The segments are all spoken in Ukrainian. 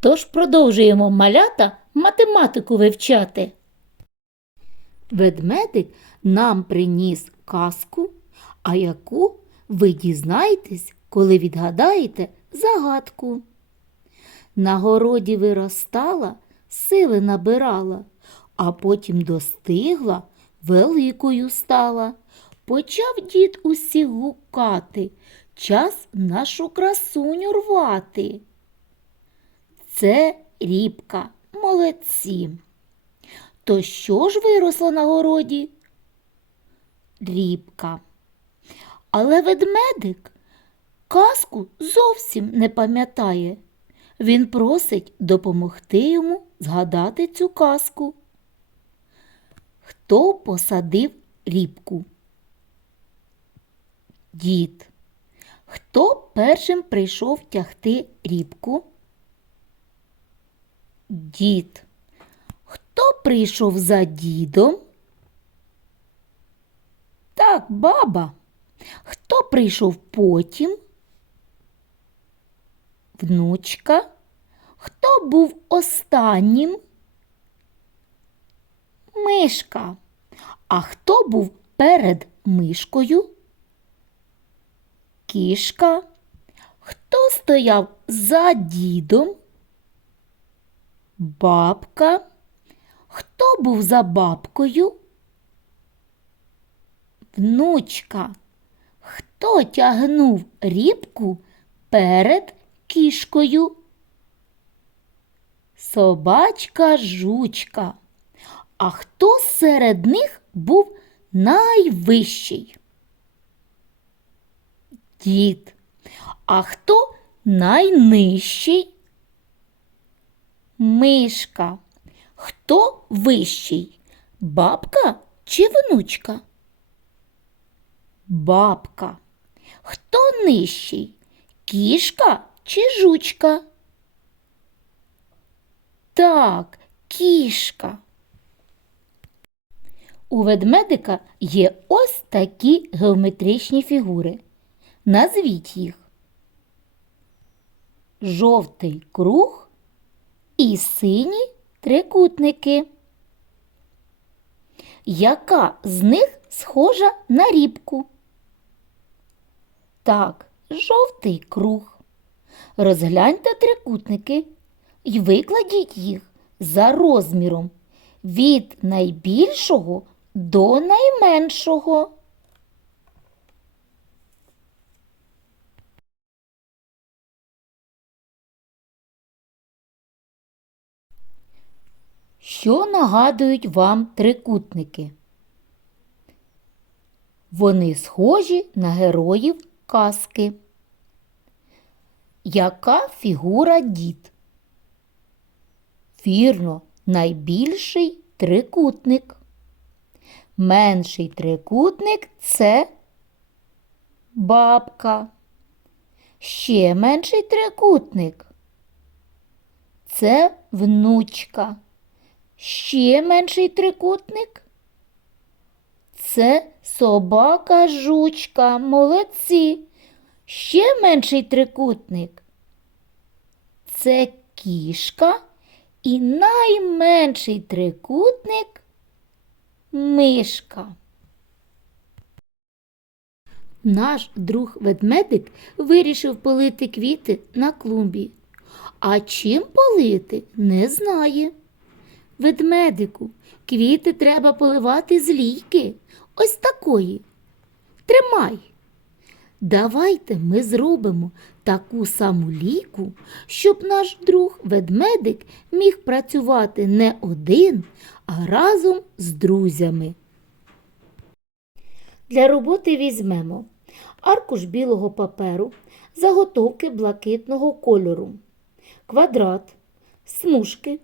Тож продовжуємо малята математику вивчати. Ведмедик нам приніс казку, а яку ви дізнаєтесь, коли відгадаєте загадку. На городі виростала, сили набирала, а потім достигла, великою стала. Почав дід усіх гукати, час нашу красуню рвати. Це рібка, молодці. То що ж виросло на городі? Рібка. Але ведмедик казку зовсім не пам'ятає. Він просить допомогти йому згадати цю казку. Хто посадив рібку? Дід. Хто першим прийшов тягти рібку? Дід. Хто прийшов за дідом? Так, баба. Хто прийшов потім? Внучка. Хто був останнім? Мишка. А хто був перед мишкою? Кішка. Хто стояв за дідом? Бабка. Хто був за бабкою? Внучка. Хто тягнув рібку перед кішкою? Собачка жучка. А хто серед них був найвищий? Дід. А хто найнижчий? Мишка. Хто вищий? Бабка чи внучка? Бабка. Хто нижчий? Кішка чи жучка? Так, кішка. У ведмедика є ось такі геометричні фігури. Назвіть їх. Жовтий круг і сині трикутники. Яка з них схожа на рібку? Так, жовтий круг. Розгляньте трикутники і викладіть їх за розміром від найбільшого до найменшого. Що нагадують вам трикутники? Вони схожі на героїв казки. Яка фігура дід? Вірно, найбільший трикутник. Менший трикутник це бабка. Ще менший трикутник. Це внучка. Ще менший трикутник. Це собака жучка. Молодці. Ще менший трикутник. Це кішка і найменший трикутник мишка. Наш друг ведмедик вирішив полити квіти на клумбі. А чим полити, не знає. Ведмедику, квіти треба поливати з лійки. Ось такої. Тримай. Давайте ми зробимо таку саму ліку, щоб наш друг ведмедик міг працювати не один, а разом з друзями. Для роботи візьмемо аркуш білого паперу, заготовки блакитного кольору, квадрат, смужки,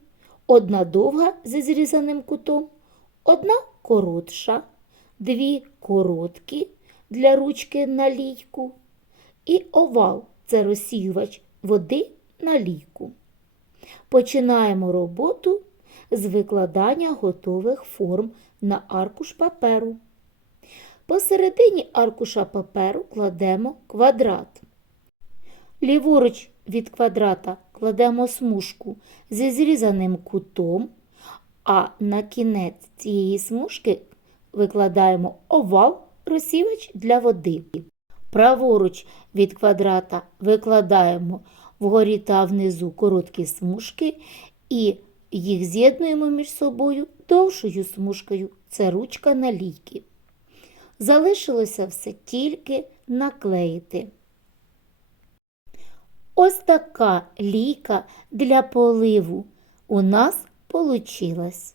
одна довга зі зрізаним кутом, одна коротша, дві короткі для ручки на лійку і овал це розсіювач води на лійку. Починаємо роботу з викладання готових форм на аркуш паперу. Посередині аркуша паперу кладемо квадрат. Ліворуч від квадрата кладемо смужку зі зрізаним кутом, а на кінець цієї смужки викладаємо овал розсівач для води. Праворуч від квадрата викладаємо вгорі та внизу короткі смужки і їх з'єднуємо між собою довшою смужкою. Це ручка на лійки. Залишилося все тільки наклеїти. Ось така лійка для поливу у нас получилась.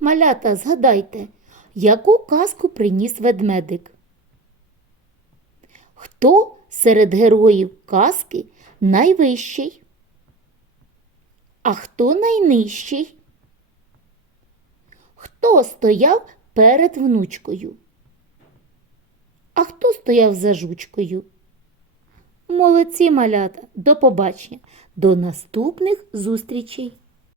Малята, згадайте, яку казку приніс ведмедик? Хто серед героїв казки найвищий? А хто найнижчий? Хто стояв перед внучкою? А хто стояв за жучкою? Молодці малята, до побачення, до наступних зустрічей!